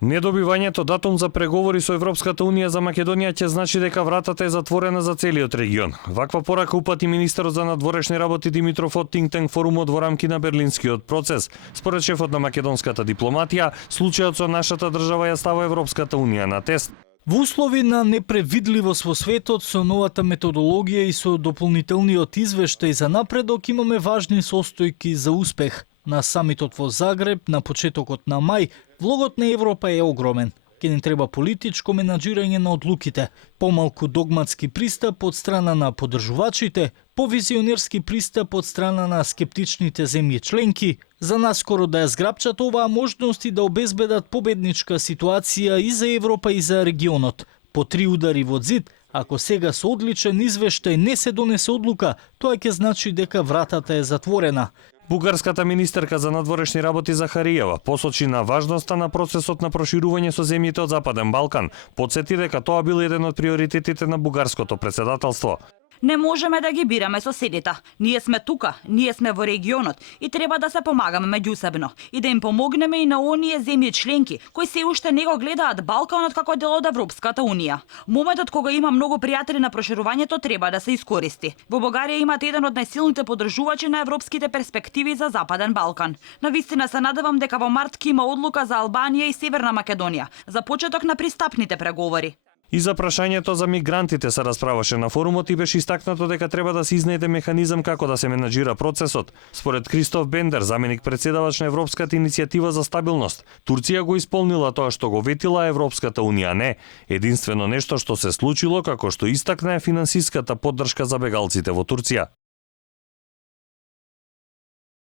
Недобивањето датум за преговори со Европската Унија за Македонија ќе значи дека вратата е затворена за целиот регион. Ваква порака упати министерот за надворешни работи Димитров од Think Tank форумот во рамки на Берлинскиот процес. Според шефот на македонската дипломатија, случајот со нашата држава ја става Европската Унија на тест. Во услови на непредвидливост во светот, со новата методологија и со дополнителниот извештај за напредок, имаме важни состојки за успех. На самитот во Загреб, на почетокот на мај, влогот на Европа е огромен. Ке ни треба политичко менаџирање на одлуките, помалку догматски пристап од страна на поддржувачите, повизионерски пристап од страна на скептичните земји членки, за наскоро да ја зграпчат оваа можност и да обезбедат победничка ситуација и за Европа и за регионот. По 3 удари во зид, ако сега со одличен извештај не се донесе одлука, тоа ќе значи дека вратата е затворена. Бугарската министерка за надворешни работи Захариева посочи на важноста на процесот на проширување со земјите од Западен Балкан. Потсети дека тоа бил еден од приоритетите на бугарското председателство. Не можеме да ги бираме соседите. Ние сме тука, ние сме во регионот и треба да се помагаме меѓусебно и да им помогнеме и на оние земји членки кои се уште не го гледаат Балканот како дел од Европската Унија. Моментот кога има многу пријатели на проширувањето треба да се искористи. Во Бугарија имате еден од најсилните поддржувачи на европските перспективи за Западен Балкан. Навистина се надевам дека во март ќе има одлука за Албанија и Северна Македонија за почеток на пристапните преговори. И за прашањето за мигрантите се расправаше на форумот и беше истакнато дека треба да се изнајде механизам како да се менаџира процесот. Според Кристоф Бендер, заменик председавач на Европската иницијатива за стабилност, Турција го исполнила тоа што го ветила Европската Унија не. Единствено нешто што се случило, како што истакна, е финансиската поддршка за бегалците во Турција.